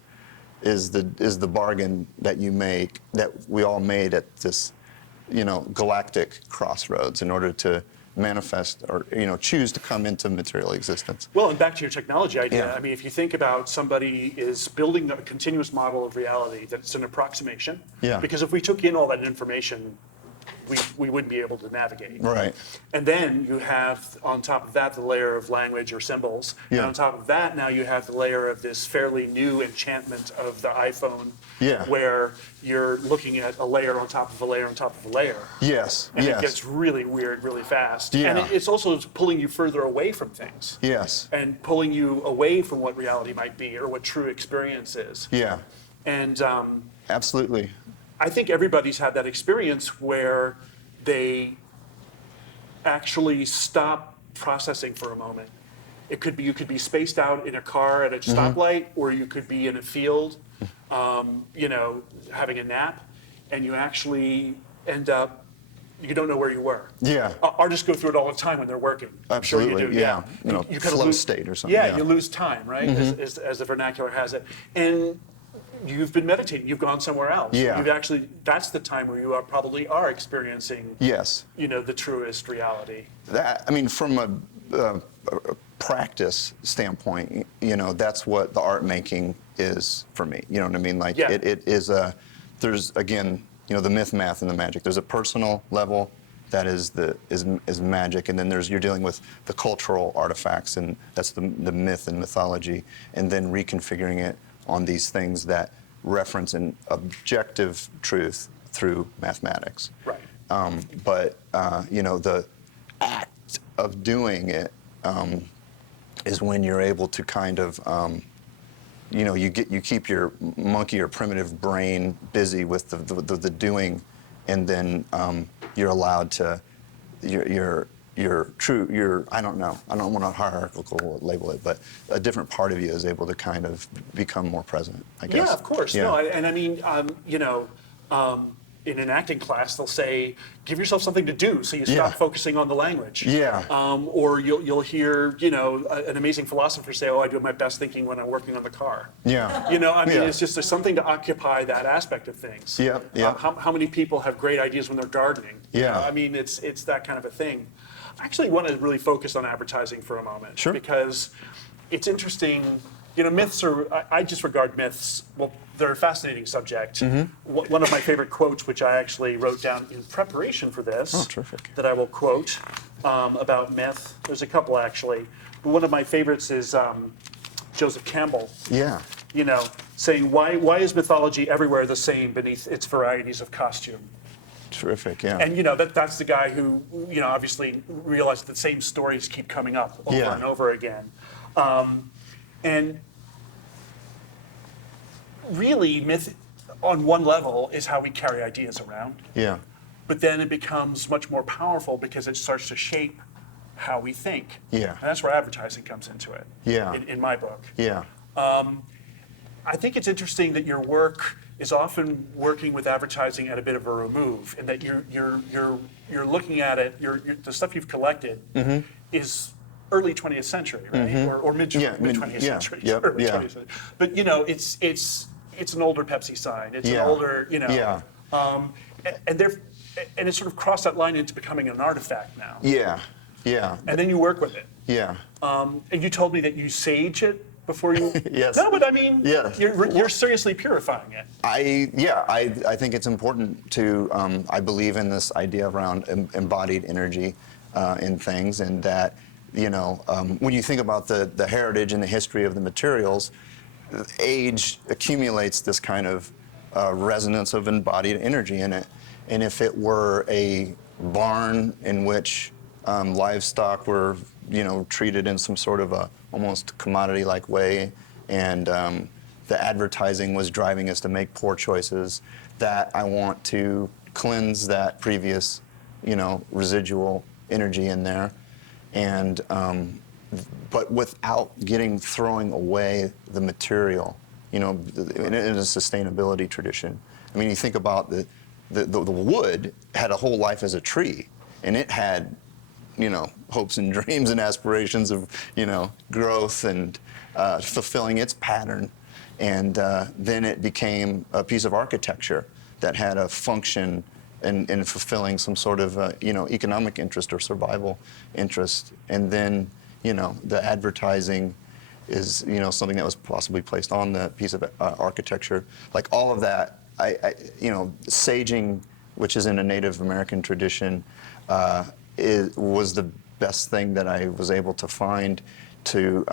is the bargain that you make, that we all made at this, you know, galactic crossroads in order to manifest or, you know, choose to come into material existence. Well, and back to your technology idea, Yeah. I mean, if you think about somebody is building a continuous model of reality that's an approximation, Yeah. because if we took in all that information, we wouldn't be able to navigate. Right. And then you have, on top of that, the layer of language or symbols. Yeah. And on top of that, now you have the layer of this fairly new enchantment of the iPhone, Yeah. where you're looking at a layer on top of a layer on top of a layer. Yes. And yes. it gets really weird really fast. Yeah. And it's also pulling you further away from things. Yes. And pulling you away from what reality might be or what true experience is. Yeah. And Absolutely. I think everybody's had that experience where they actually stop processing for a moment. It could be, you could be spaced out in a car at a stoplight, or you could be in a field, you know, having a nap, and you actually end up, you don't know where you were. Yeah. Artists go through it all the time when they're working. I'm sure Absolutely. you do. Yeah. You know, kinda flow lose, state or something. Yeah, Yeah. you lose time, right? As the vernacular has it. And you've been meditating. You've gone somewhere else. Yeah. You've actually. That's the time where you probably are experiencing. Yes. You know, the truest reality. That, I mean, from a practice standpoint, you know, that's what the art making is for me. You know what I mean? Like, Yeah. it is there's, again, you know, the myth, math, and the magic. There's a personal level that is magic, and then you're dealing with the cultural artifacts, and that's the myth and mythology, and then reconfiguring it on these things that reference an objective truth through mathematics. Right. But you know, the act of doing it is when you're able to kind of, you know, you keep your monkey or primitive brain busy with the doing, and then you're allowed to, I don't know, I don't want to hierarchical label it, but a different part of you is able to kind of become more present, I guess. Yeah, of course. Yeah. No, and I mean, you know, in an acting class, they'll say, give yourself something to do, so you stop Yeah. focusing on the language. Yeah. Or you'll hear, you know, an amazing philosopher say, oh, I do my best thinking when I'm working on the car. Yeah. You know, I mean, Yeah. it's just there's something to occupy that aspect of things. Yeah, yeah. How many people have great ideas when they're gardening? You Yeah. know, I mean, it's that kind of a thing. I actually want to really focus on advertising for a moment. Sure. Because it's interesting, you know, myths are, I just regard myths, well, they're a fascinating subject. One of my favorite quotes, which I actually wrote down in preparation for this, Oh, terrific. that I will quote about myth. There's a couple actually, but one of my favorites is Joseph Campbell. Yeah. You know, saying, why is mythology everywhere the same beneath its varieties of costume? Terrific, yeah. And you know, that's the guy who, you know, obviously realized that the same stories keep coming up over Yeah. and over again. And really, myth on one level is how we carry ideas around. Yeah. But then it becomes much more powerful because it starts to shape how we think. Yeah. And that's where advertising comes into it. Yeah. In my book. Yeah. I think it's interesting that your work is often working with advertising at a bit of a remove, and that you're looking at it. The stuff you've collected is early 20th century, right? Or mid Yeah, 20th yeah, century, yep, early yeah. 20th century. But it's an older Pepsi sign. It's an Yeah, older, yeah. and they're and it sort of crossed that line into becoming an artifact now. Yeah, yeah, And then you work with it. yeah. And you told me that you sage it before you. Yes. No, but I mean, Yeah. you're seriously purifying it. I think it's important to, I believe in this idea around embodied energy in things, and that, when you think about the heritage and the history of the materials, age accumulates this kind of resonance of embodied energy in it. And if it were a barn in which livestock were, treated in some sort of a almost commodity-like way, and the advertising was driving us to make poor choices, that I want to cleanse that previous, residual energy in there, and but without throwing away the material, in a sustainability tradition. I mean, you think about the wood had a whole life as a tree, and it had, hopes and dreams and aspirations of, growth and fulfilling its pattern. And then it became a piece of architecture that had a function in fulfilling some sort of, economic interest or survival interest. And then, the advertising is, something that was possibly placed on the piece of architecture. Like all of that, saging, which is in a Native American tradition, was the best thing that I was able to find to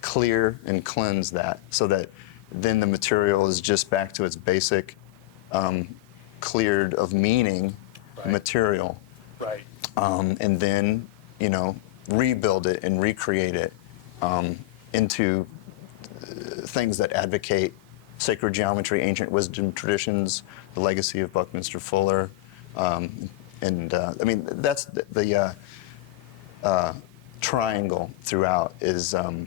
clear and cleanse that, so that then the material is just back to its basic, cleared of meaning material. Right. And then, rebuild it and recreate it into things that advocate sacred geometry, ancient wisdom traditions, the legacy of Buckminster Fuller. I mean, that's the triangle throughout is, a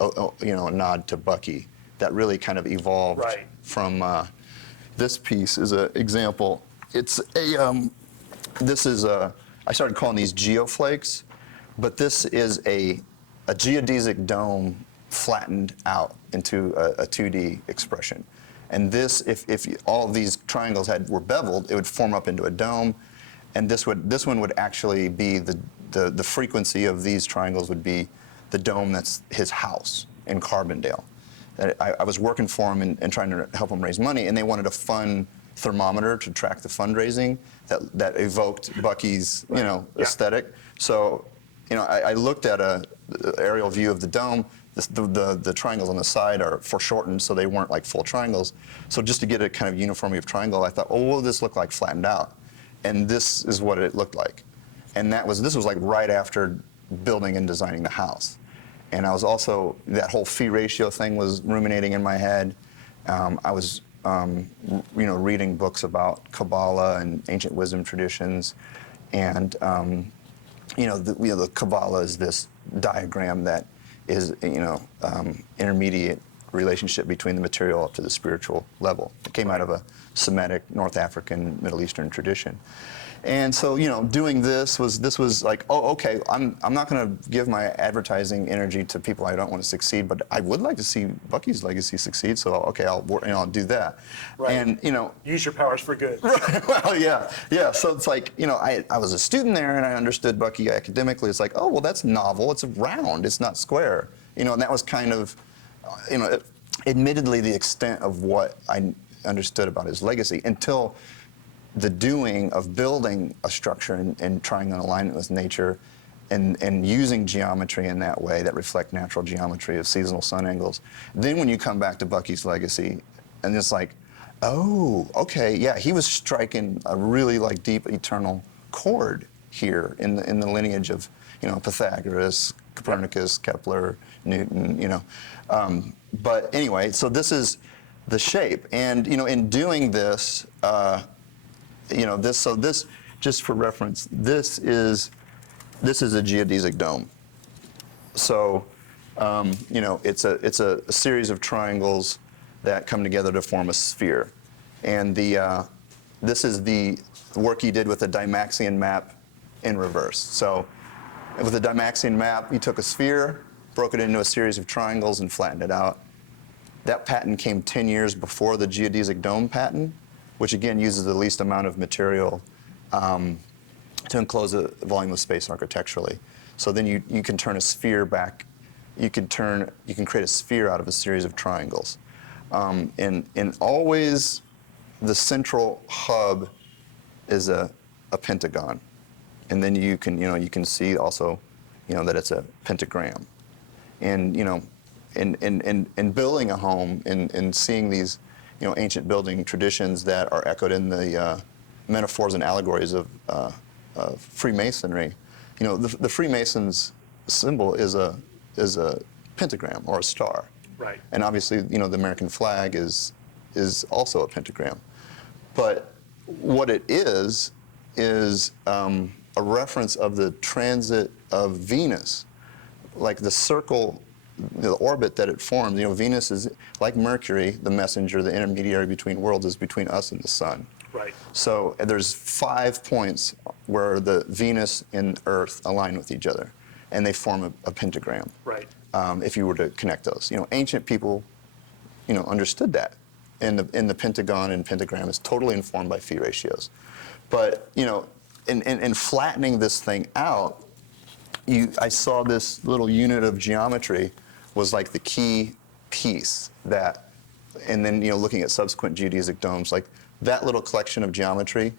nod to Bucky that really kind of evolved from this piece is an example. It's I started calling these geoflakes, but this is a geodesic dome flattened out into a 2D expression. And this, if all of these triangles were beveled, it would form up into a dome. And this one would actually be the frequency of these triangles would be the dome that's his house in Carbondale. I was working for him and trying to help him raise money, and they wanted a fun thermometer to track the fundraising that evoked Bucky's, aesthetic. So, I looked at an aerial view of the dome. The triangles on the side are foreshortened, so they weren't like full triangles. So just to get a kind of uniformity of triangle, I thought, oh, what will this look like flattened out? And this is what it looked like. And this was like right after building and designing the house. And I was also, that whole fee ratio thing was ruminating in my head. I was, reading books about Kabbalah and ancient wisdom traditions. And, the Kabbalah is this diagram that is, intermediate relationship between the material up to the spiritual level. It came out of a Semitic, North African, Middle Eastern tradition. And so, doing this was like, oh, okay, I'm not going to give my advertising energy to people I don't want to succeed, but I would like to see Bucky's legacy succeed. So, okay, I'll do that. Right. And use your powers for good. Right. Well, yeah. So it's like, I was a student there, and I understood Bucky academically. It's like, oh, well, that's novel. It's round. It's not square. And that was kind of, admittedly the extent of what I understood about his legacy until the doing of building a structure and trying an alignment with nature and using geometry in that way that reflect natural geometry of seasonal sun angles. Then when you come back to Bucky's legacy, and it's like, oh, okay, yeah, he was striking a really like deep eternal chord here in the lineage of Pythagoras, Copernicus, Kepler, Newton, but anyway, so this is the shape, and in doing this. This, just for reference, this is a geodesic dome. So, it's a series of triangles that come together to form a sphere, and this is the work he did with the Dymaxion map in reverse. So, with a Dymaxion map, you took a sphere, broke it into a series of triangles, and flattened it out. That patent came 10 years before the geodesic dome patent, which again uses the least amount of material to enclose a volume of space architecturally. So then you can turn a sphere back. You can create a sphere out of a series of triangles, and always the central hub is a pentagon, and then you can see also that it's a pentagram, and in building a home and seeing these ancient building traditions that are echoed in the metaphors and allegories of Freemasonry. The Freemasons' symbol is a pentagram or a star. Right. And obviously, the American flag is also a pentagram. But what it is a reference of the transit of Venus, like the circle, the orbit that it forms. Venus is like Mercury, the messenger, the intermediary between worlds, is between us and the sun. Right. So there's 5 points where the Venus and Earth align with each other, and they form a pentagram. Right. If you were to connect those, ancient people, understood that, and the pentagon and pentagram is totally informed by phi ratios. But in flattening this thing out, I saw this little unit of geometry was like the key piece that, and then looking at subsequent geodesic domes, like that little collection of geometry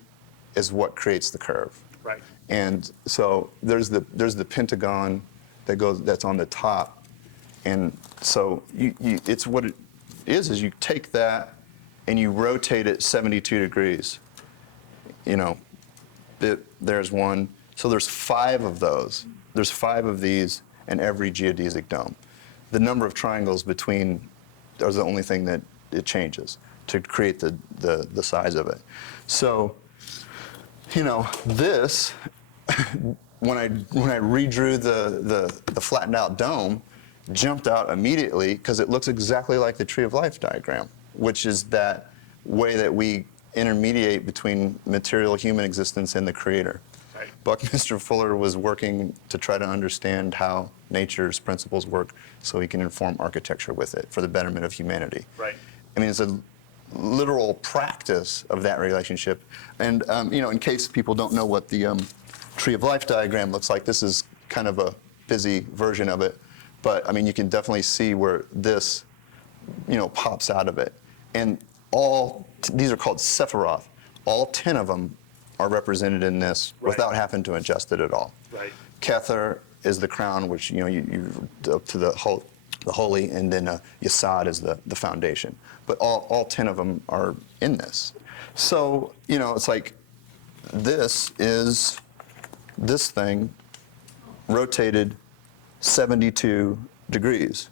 is what creates the curve. Right. And so there's the pentagon that's on the top, and so it's what it is you take that and you rotate it 72 degrees. There's one. So there's 5 of those. There's 5 of these in every geodesic dome. The number of triangles between are the only thing that it changes to create the size of it. So, this, when I redrew the flattened out dome, jumped out immediately because it looks exactly like the Tree of Life diagram, which is that way that we intermediate between material human existence and the Creator. Right. Buckminster Fuller was working to try to understand how nature's principles work so he can inform architecture with it for the betterment of humanity. Right. I mean, it's a literal practice of that relationship. And, in case people don't know what the Tree of Life diagram looks like, this is kind of a busy version of it. But, I mean, you can definitely see where this, pops out of it. And these are called Sephiroth. All 10 of them are represented in this without having to adjust it at all. Right. Kether is the crown, which you up to the holy, and then Yesod is the foundation. But all 10 of them are in this. So it's like this thing rotated 72 degrees.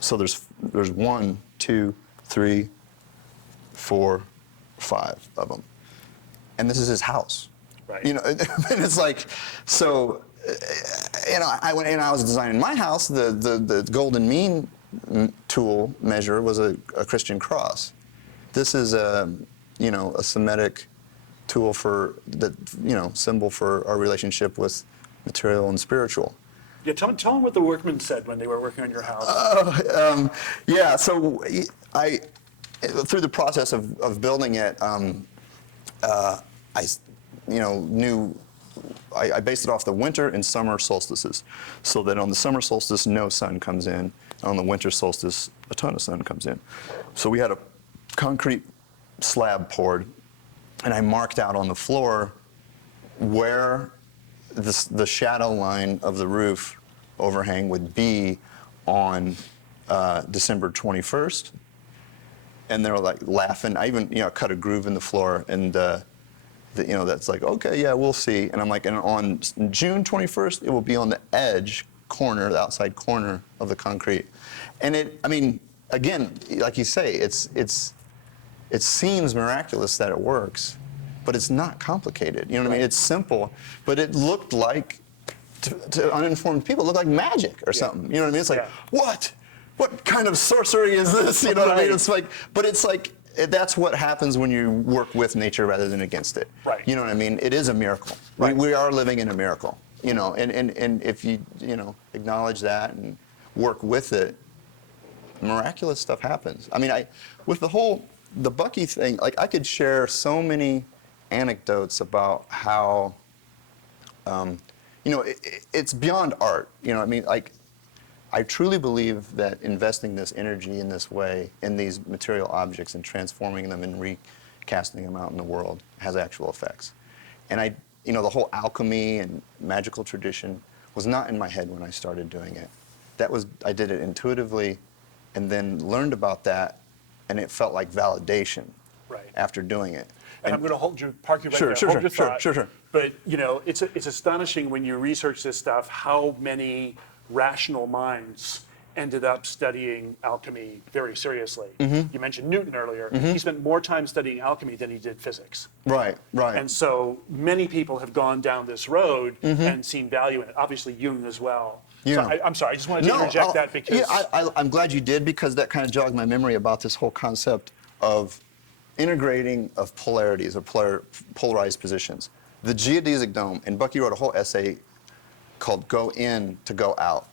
So there's 1, 2, 3, 4, 5 of them. And this is his house. Right. And it's like, so, I was designing my house, the golden mean tool measure was a Christian cross. This is a Semitic tool symbol for our relationship with material and spiritual. Yeah, tell them what the workmen said when they were working on your house. Yeah, so through the process of building it, I based it off the winter and summer solstices, so that on the summer solstice no sun comes in, and on the winter solstice a ton of sun comes in. So we had a concrete slab poured, and I marked out on the floor where the shadow line of the roof overhang would be on December 21st. And they were like laughing. I even cut a groove in the floor, and that's like, okay, yeah, we'll see. And I'm like, and on June 21st, it will be on the edge corner, the outside corner of the concrete. And again, like you say, it seems miraculous that it works, but it's not complicated. You know what I mean? It's simple, but it looked like, to uninformed people, it looked like magic or something. You know what I mean? It's like, what kind of sorcery is this? You know what I mean? It's like, but it's like, that's what happens when you work with nature rather than against it. Right. You know what I mean? It is a miracle. Right. We are living in a miracle. and if you, acknowledge that and work with it, miraculous stuff happens. I mean, with the Bucky thing, like I could share so many anecdotes about how, it's beyond art. I mean, like, I truly believe that investing this energy in this way, in these material objects and transforming them and recasting them out in the world has actual effects. And the whole alchemy and magical tradition was not in my head when I started doing it. I did it intuitively and then learned about that, and it felt like validation after doing it. And I'm going to park you right there. Sure, Hold your thought. sure. But it's astonishing when you research this stuff how many rational minds ended up studying alchemy very seriously. You mentioned Newton earlier. He spent more time studying alchemy than he did physics. Right. And so many people have gone down this road and seen value in it. Obviously Jung as well. Yeah. So I'm sorry, I just wanted to interject that because... Yeah, I'm glad you did, because that kind of jogged my memory about this whole concept of integrating of polarities or polarized positions. The geodesic dome, and Bucky wrote a whole essay called Go In to Go Out,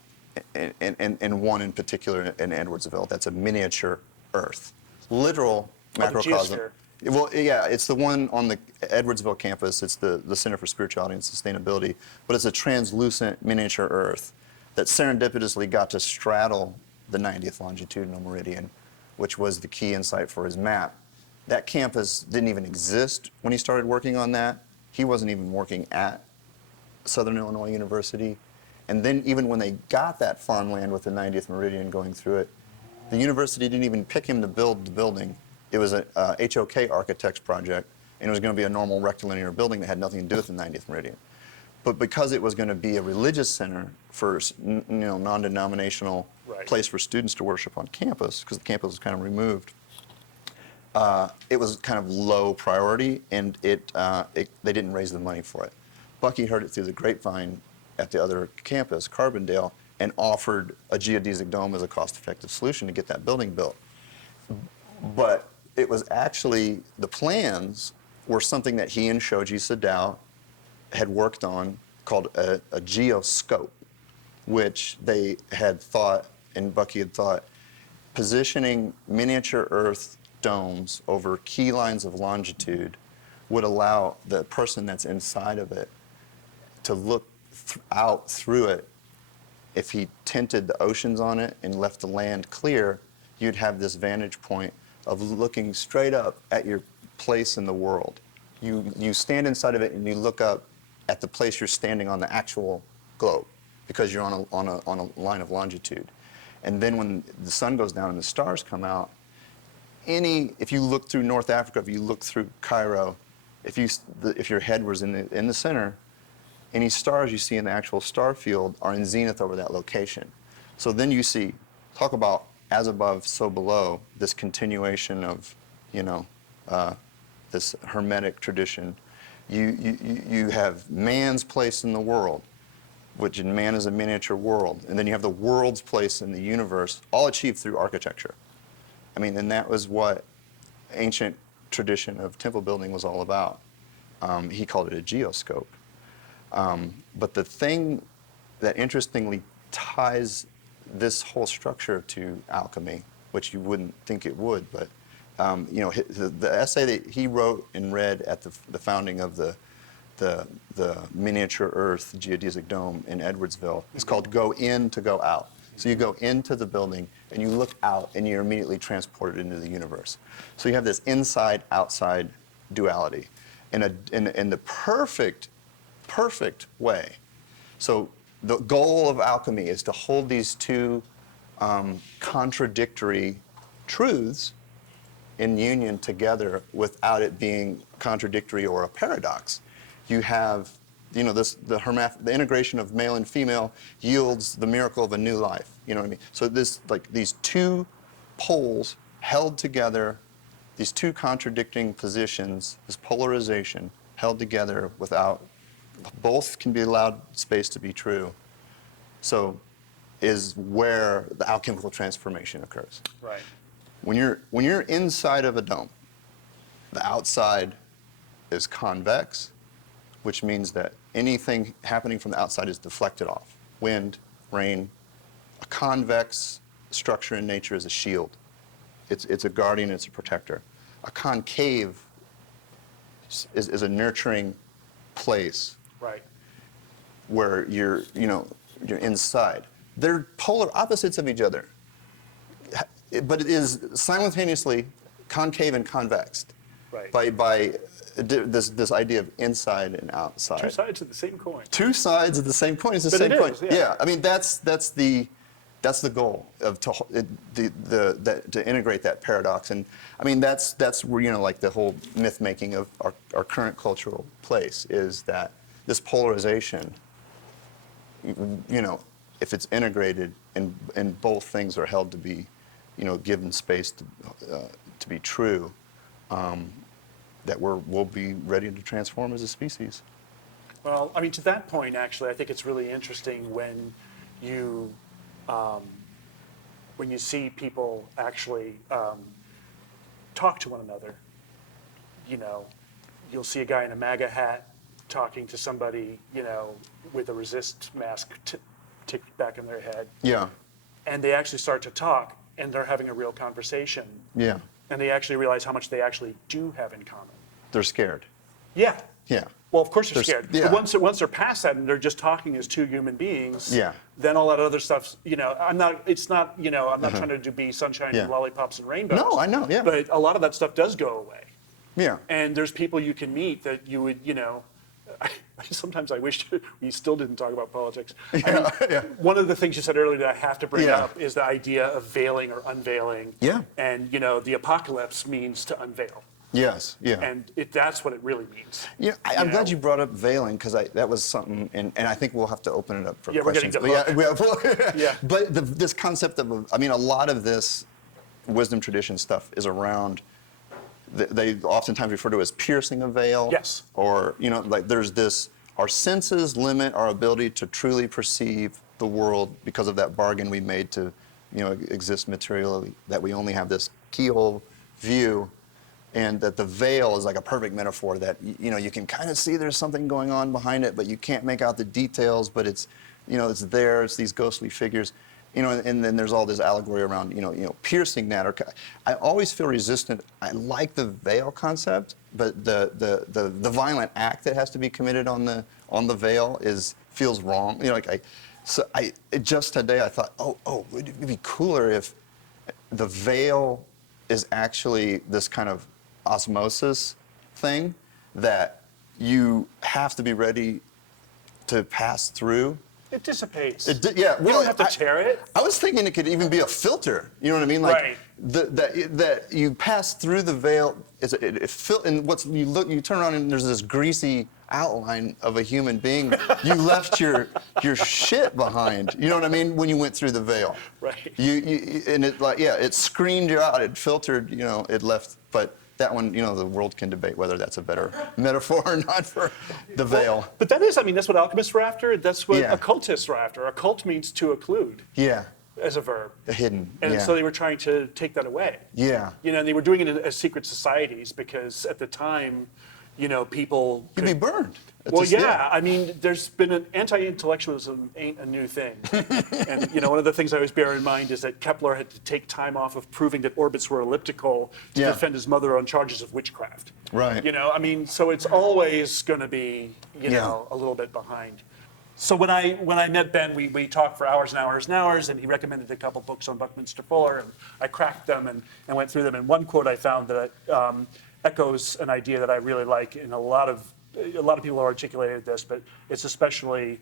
and one in particular in Edwardsville. That's a miniature Earth. Literal macrocosm. The Well, yeah, it's the one on the Edwardsville campus. It's the Center for Spirituality and Sustainability, but it's a translucent miniature Earth that serendipitously got to straddle the 90th longitudinal meridian, which was the key insight for his map. That campus didn't even exist when he started working on that. He wasn't even working at Southern Illinois University. And then even when they got that farmland with the 90th meridian going through it, the university didn't even pick him to build the building. It was a HOK architect's project, and it was going to be a normal rectilinear building that had nothing to do with the 90th meridian. But because it was going to be a religious center for non-denominational place for students to worship on campus, because the campus was kind of removed, it was kind of low priority, and they didn't raise the money for it. Bucky heard it through the grapevine at the other campus, Carbondale, and offered a geodesic dome as a cost-effective solution to get that building built. But it was actually, the plans were something that he and Shoji Sadao had worked on called a geoscope, which they had thought, and Bucky had thought, positioning miniature Earth domes over key lines of longitude would allow the person that's inside of it to look out through it. If he tinted the oceans on it and left the land clear, you'd have this vantage point of looking straight up at your place in the world. You stand inside of it and you look up at the place you're standing on the actual globe, because you're on a line of longitude. And then when the sun goes down and the stars come out, if you look through North Africa, if you look through Cairo, if your head was in the center, any stars you see in the actual star field are in zenith over that location. So then you see, talk about as above, so below, this continuation of, this hermetic tradition. You have man's place in the world, which in man is a miniature world. And then you have the world's place in the universe, all achieved through architecture. I mean, and that was what ancient tradition of temple building was all about. He called it a geoscope. But the thing that interestingly ties this whole structure to alchemy, which you wouldn't think it would, but the essay that he wrote and read at the founding of the miniature Earth geodesic dome in Edwardsville is called Go In to Go Out. So you go into the building and you look out and you're immediately transported into the universe. So you have this inside-outside duality in the perfect way. So the goal of alchemy is to hold these two contradictory truths in union together without it being contradictory or a paradox. You have, the integration of male and female yields the miracle of a new life. You know what I mean? So these two poles held together, these two contradicting positions, this polarization held together without, both can be allowed space to be true. So is where the alchemical transformation occurs. Right. When you're inside of a dome, the outside is convex, which means that anything happening from the outside is deflected off. Wind, rain. A convex structure in nature is a shield. It's a guardian, it's a protector. A concave is a nurturing place Right. where you're inside. They're polar opposites of each other, but it is simultaneously concave and convex. Right. By this idea of inside and outside. Two sides of the same coin. Two sides of the same coin. It's the But same it coin. is, yeah. I mean that's the goal of to integrate that paradox. And I mean that's where like the whole myth making of our current cultural place is that this polarization. If it's integrated and both things are held to be, given space to be true. That we'll be ready to transform as a species. Well, I mean, to that point, actually, I think it's really interesting when you see people actually talk to one another. You'll see a guy in a MAGA hat talking to somebody, with a resist mask ticked back in their head. Yeah. And they actually start to talk, and they're having a real conversation. Yeah. And they actually realize how much they actually do have in common. They're scared. Yeah. Yeah. Well, of course they're scared. Yeah. But once they're past that and they're just talking as two human beings, Yeah. then all that other stuff's, I'm not trying to be sunshine Yeah. and lollipops and rainbows. No, I know, yeah. But a lot of that stuff does go away. Yeah. And there's people you can meet that you would, sometimes I wish we still didn't talk about politics. Yeah, yeah. One of the things you said earlier that I have to bring Yeah. up is the idea of veiling or unveiling. Yeah. And, the apocalypse means to unveil. Yes. Yeah. And that's what it really means. Yeah, I'm glad you brought up veiling because that was something, and I think we'll have to open it up for Yeah, we're getting questions. to Yeah. But this concept of, a lot of this wisdom tradition stuff is around. They oftentimes refer to it as piercing a veil. Yes. Or like there's this. Our senses limit our ability to truly perceive the world because of that bargain we made to, exist materially. That we only have this keyhole view. And that the veil is like a perfect metaphor that, you can kind of see there's something going on behind it, but you can't make out the details, but it's, it's there, it's these ghostly figures, and then there's all this allegory around, piercing that. I always feel resistant. I like the veil concept, but the violent act that has to be committed on the veil feels wrong. Just today I thought, would it be cooler if the veil is actually this kind of osmosis thing that you have to be ready to pass through. It dissipates. Yeah, You don't have to tear it. I was thinking it could even be a filter. You know what I mean? Like Right. that you pass through the veil. And you turn around and there's this greasy outline of a human being. You left your shit behind. You know what I mean? When you went through the veil. Right. It screened you out. It filtered. It left. But that one, the world can debate whether that's a better metaphor or not for the veil. But that's what alchemists were after. That's what Yeah. occultists were after. Occult means to occlude Yeah. as a verb. Hidden. And yeah. so they were trying to take that away. Yeah. And they were doing it as secret societies because at the time, people You'd be burned. I mean, there's been anti-intellectualism ain't a new thing. And, one of the things I always bear in mind is that Kepler had to take time off of proving that orbits were elliptical to Yeah. defend his mother on charges of witchcraft. Right. So it's always going to be, Yeah. a little bit behind. So when I met Ben, we talked for hours and hours and hours, and he recommended a couple books on Buckminster Fuller, and I cracked them and went through them. And one quote I found that echoes an idea that I really like, and a lot of people have articulated this, but it's especially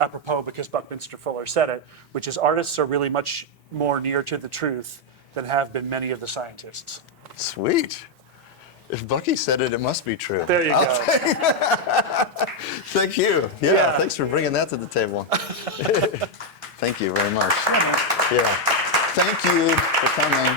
apropos because Buckminster Fuller said it, which is artists are really much more near to the truth than have been many of the scientists. Sweet. If Bucky said it, it must be true. There you go. Thank you. Yeah. Thanks for bringing that to the table. Thank you very much. Yeah. Thank you for coming.